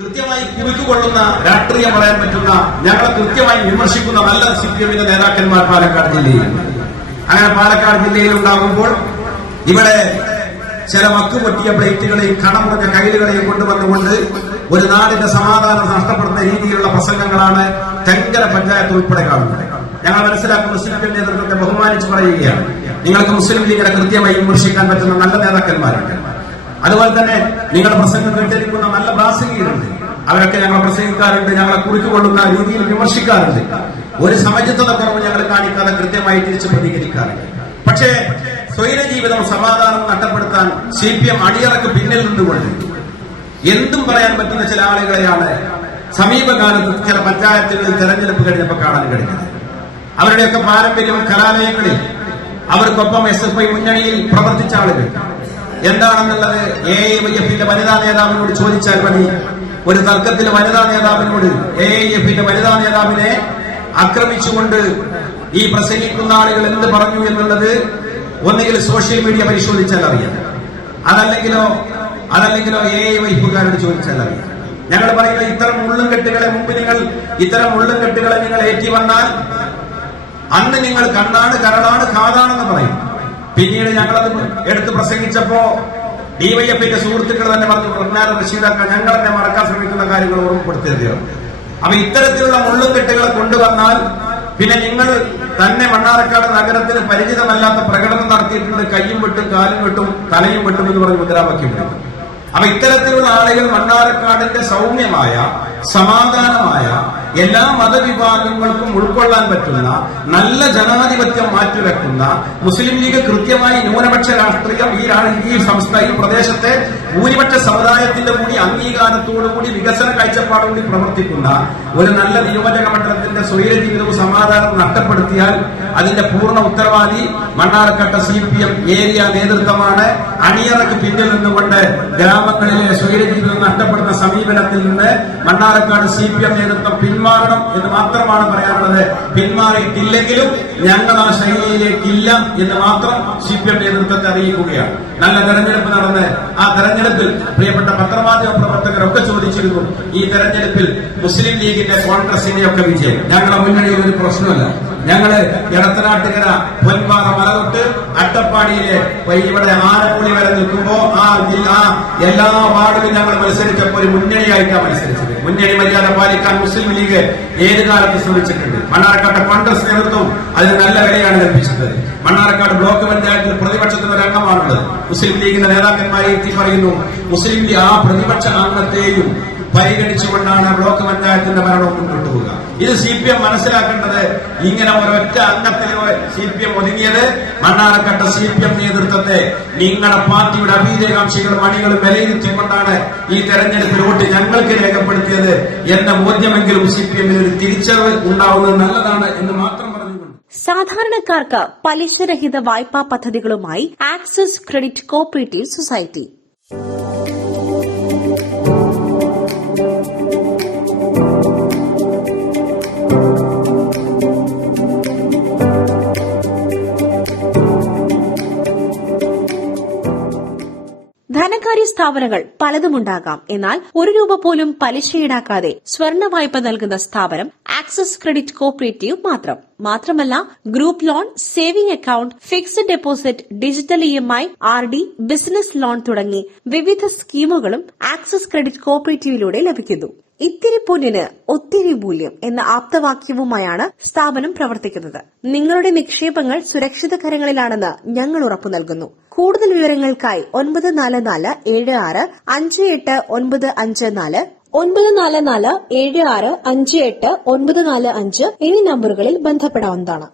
കൃത്യമായി കുറിക്കുകൊള്ളുന്ന രാഷ്ട്രീയം പറയാൻ പറ്റുന്ന, ഞങ്ങളെ കൃത്യമായി വിമർശിക്കുന്ന നല്ല സിപിഎമ്മിന്റെ നേതാക്കന്മാർ പാലക്കാട് ജില്ലയിലുണ്ട്. അങ്ങനെ പാലക്കാട് ജില്ലയിൽ ഉണ്ടാകുമ്പോൾ ഇവിടെ ചില മക്കുപൊട്ടിയ പ്ലേറ്റുകളെയും കടമുറഞ്ഞ കയ്യിലുകളെയും കൊണ്ടുവന്നുകൊണ്ട് ഒരു നാടിന്റെ സമാധാനം നഷ്ടപ്പെടുന്ന രീതിയിലുള്ള പ്രസംഗങ്ങളാണ് തെങ്കര പഞ്ചായത്ത് ഉൾപ്പെടെ കാണുന്നത്. ഞങ്ങൾ മനസ്സിലാക്കുന്ന സിപിഎം നേതൃത്വത്തെ ബഹുമാനിച്ച് പറയുകയാണ്, നിങ്ങൾക്ക് മുസ്ലിം ലീഗിനെ കൃത്യമായി വിമർശിക്കാൻ പറ്റുന്ന നല്ല നേതാക്കന്മാരുണ്ട്. അതുപോലെ തന്നെ നിങ്ങളുടെ പ്രസംഗം കേട്ടിരിക്കുന്ന നല്ല പ്രാസംഗികരുണ്ട്. അവരൊക്കെ ഞങ്ങളെ പ്രസംഗിക്കാറുണ്ട്, ഞങ്ങളെ കുറിച്ചുകൊള്ളുന്ന രീതിയിൽ വിമർശിക്കാറുണ്ട്. ഒരു സമചിത്തത കുറവ് ഞങ്ങൾ കാണിക്കാതെ കൃത്യമായി തിരിച്ചു പ്രതികരിക്കാറുണ്ട്. പക്ഷേ സ്വൈര ജീവിതം സമാധാനം നഷ്ടപ്പെടുത്താൻ സിപിഎം അടിയറക്ക് പിന്നിൽ നിന്നുകൊണ്ട് എന്തും പറയാൻ പറ്റുന്ന ചില ആളുകളെയാണ് സമീപകാലത്ത് ചില പഞ്ചായത്തുകളിൽ തെരഞ്ഞെടുപ്പ് കഴിഞ്ഞപ്പോൾ കാണാൻ കഴിഞ്ഞത്. അവരുടെയൊക്കെ പാരമ്പര്യം കലാലയങ്ങളിൽ അവർക്കൊപ്പം SFI മുന്നണിയിൽ പ്രവർത്തിച്ച ആളുകൾ എന്താണെന്നുള്ളത് AIYF വനിതാ നേതാവിനോട് ചോദിച്ചാൽ മതി. ഒരു തർക്കത്തിൽ വനിതാ നേതാവിനോട് AIYF വനിതാ നേതാവിനെ ആക്രമിച്ചുകൊണ്ട് ഈ പ്രസംഗിക്കുന്ന ആളുകൾ എന്ത് പറഞ്ഞു എന്നുള്ളത് ഒന്നുകിൽ സോഷ്യൽ മീഡിയ പരിശോധിച്ചാൽ അറിയാം, അതല്ലെങ്കിലോ AIYFകാരോട് ചോദിച്ചാൽ അറിയാം. ഞങ്ങൾ പറയുന്നത് ഇത്തരം മുള്ളുംകെട്ടുകളെ മുമ്പ് ഇത്തരം മുള്ളുംകെട്ടുകളെ നിങ്ങൾ ഏറ്റി വന്നാൽ അന്ന് നിങ്ങൾ കണ്ണാണ്, കരളാണ്, കാതാണെന്ന് പറയും. പിന്നീട് ഞങ്ങളത് എടുത്ത് പ്രസംഗിച്ചപ്പോ DYFന്റെ സുഹൃത്തുക്കൾ തന്നെ പറഞ്ഞു, പ്രജ്ഞാന റഷീദാക്ക ഞങ്ങൾ തന്നെ മറക്കാൻ ശ്രമിക്കുന്ന കാര്യങ്ങൾ ഓർമ്മപ്പെടുത്തിയതോ. അപ്പൊ ഇത്തരത്തിലുള്ള മുള്ളുംകെട്ടുകളെ കൊണ്ടുവന്നാൽ പിന്നെ നിങ്ങൾ തന്നെ മണ്ണാർക്കാട് നഗരത്തിന് പരിചിതമല്ലാത്ത പ്രകടനം നടത്തിയിട്ടുണ്ട്. കയ്യും വെട്ടും, കാലും വെട്ടും, തലയും വെട്ടും എന്ന് പറഞ്ഞ് മുദ്രാവാക്യം വിടും. അപ്പൊ ഇത്തരത്തിലുള്ള ആളുകൾ മണ്ണാർക്കാടിന്റെ സൗമ്യമായ സമാധാനമായ എല്ലാ മതവിഭാഗങ്ങൾക്കും ഉൾക്കൊള്ളാൻ പറ്റുന്ന നല്ല ജനാധിപത്യം മാറ്റിവെക്കുന്ന മുസ്ലിം ലീഗ് കൃത്യമായി ന്യൂനപക്ഷ രാഷ്ട്രീയം ഈ പ്രദേശത്തെ ഭൂരിപക്ഷ സമുദായത്തിന്റെ കൂടി അംഗീകാരത്തോടുകൂടി വികസന കാഴ്ചപ്പാടുകൂടി പ്രവർത്തിക്കുന്ന ഒരു നല്ല നിയോജക മണ്ഡലത്തിന്റെ സ്വൈര ജീവിതവും സമാധാനം നഷ്ടപ്പെടുത്തിയാൽ അതിന്റെ പൂർണ്ണ ഉത്തരവാദി മണ്ണാർക്കാട് CPM ഏരിയ നേതൃത്വമാണ്. അണിയറക്ക് പിന്നിൽ നിന്നുകൊണ്ട് ഗ്രാമങ്ങളിലെ സ്വൈര ജീവിതം നഷ്ടപ്പെടുന്ന സമീപനത്തിൽ നിന്ന് മണ്ണാർക്കാട് CPM നേതൃത്വം പിന്മാറണം എന്ന് മാത്രമാണ് പറയാനുള്ളത്. പിന്മാറിയിട്ടില്ലെങ്കിലും ഞങ്ങൾ ആ ശൈലിയിലേക്കില്ല എന്ന് മാത്രം CPM നേതൃത്വത്തെ അറിയിക്കുകയാണ്. നല്ല തെരഞ്ഞെടുപ്പ് നടന്ന് ആ തെരഞ്ഞെടുപ്പിൽ പ്രിയപ്പെട്ട പത്രമാധ്യമ പ്രവർത്തകരൊക്കെ ചോദിച്ചിരുന്നു, ഈ തെരഞ്ഞെടുപ്പിൽ മുസ്ലിം ലീഗിന്റെ കോൺഗ്രസിന്റെയൊക്കെ വിജയം. ഞങ്ങളുടെ മുന്നണിയിൽ ഒരു പ്രശ്നമല്ല. ഞങ്ങള് എടത്തനാട്ടുകര പൊൻപാറ മല തൊട്ട് അട്ടപ്പാടിയിലെ ഇവിടെ ആനപ്പുളി വരെ നിൽക്കുമ്പോ ആ എല്ലാ വാർഡിലും ഞങ്ങൾ മത്സരിച്ചപ്പോൾ ഒരു മുന്നണിയായിട്ടാണ് മത്സരിച്ചത്. മുന്നണി മര്യാദ പാലിക്കാൻ മുസ്ലിം ലീഗ് ഏത് കാലത്ത് ശ്രമിച്ചിട്ടുണ്ട്. മണ്ണാർക്കാട് കോൺഗ്രസ് നേതൃത്വം അതിന് നല്ല വിലയാണ് ലഭിച്ചത്. മണ്ണാർക്കാട് ബ്ലോക്ക് പഞ്ചായത്തിൽ പ്രതിപക്ഷത്തിന് ഒരു അംഗമാണുള്ളത്. മുസ്ലിം ലീഗിന്റെ നേതാക്കന്മാരെ എത്തി പറയുന്നു, മുസ്ലിം ലീഗ് ആ പ്രതിപക്ഷ അംഗത്തെയും പരിഗണിച്ചുകൊണ്ടാണ് ബ്ലോക്ക് പഞ്ചായത്തിന്റെ ഭരണവും മുന്നോട്ട് പോവുക. ഇത് CPM മനസ്സിലാക്കേണ്ടത്. ഇങ്ങനെ ഒരൊറ്റ അംഗത്തിൽ CPM ഒതുങ്ങിയത് മണ്ണാർക്കാട് CPM നേതൃത്വത്തെ നിങ്ങളുടെ പാർട്ടിയുടെ അഭീതകാംക്ഷികളും അണികളും വിലയിരുത്തിക്കൊണ്ടാണ് ഈ തെരഞ്ഞെടുപ്പിൽ വോട്ട് ഞങ്ങൾക്ക് രേഖപ്പെടുത്തിയത് എന്ന ബോധ്യമെങ്കിലും CPM ഒരു തിരിച്ചറിവ് ഉണ്ടാവുന്നത് നല്ലതാണ് എന്ന് മാത്രം പറഞ്ഞുകൊണ്ട് സാധാരണക്കാർക്ക് പലിശരഹിത വായ്പാ പദ്ധതികളുമായി ആക്സിസ് ക്രെഡിറ്റ് കോഓപ്പറേറ്റീവ് സൊസൈറ്റി. ധനകാര്യ സ്ഥാപനങ്ങൾ പലതുമുണ്ടാകാം. എന്നാൽ ഒരു രൂപ പോലും പലിശ ഈടാക്കാതെ സ്വർണ്ണ വായ്പ നൽകുന്ന സ്ഥാപനം ആക്സിസ് ക്രെഡിറ്റ് കോഓപ്പറേറ്റീവ് മാത്രം. മാത്രമല്ല group loan, saving account, fixed deposit, digital EMI, RD, business loan തുടങ്ങി വിവിധ സ്കീമുകളും ആക്സിസ് ക്രെഡിറ്റ് കോഓപ്പറേറ്റീവിലൂടെ ലഭിക്കുന്നു. ഇത്തിരി പൊന്നിന് ഒത്തിരി മൂല്യം എന്ന ആപ്തവാക്യവുമായാണ് സ്ഥാപനം പ്രവർത്തിക്കുന്നത്. നിങ്ങളുടെ നിക്ഷേപങ്ങൾ സുരക്ഷിത കരങ്ങളിലാണെന്ന് ഞങ്ങൾ ഉറപ്പു നൽകുന്നു. കൂടുതൽ വിവരങ്ങൾക്കായി 9446589554 9446589545 എന്നീ നമ്പറുകളിൽ ബന്ധപ്പെടാവുന്നതാണ്.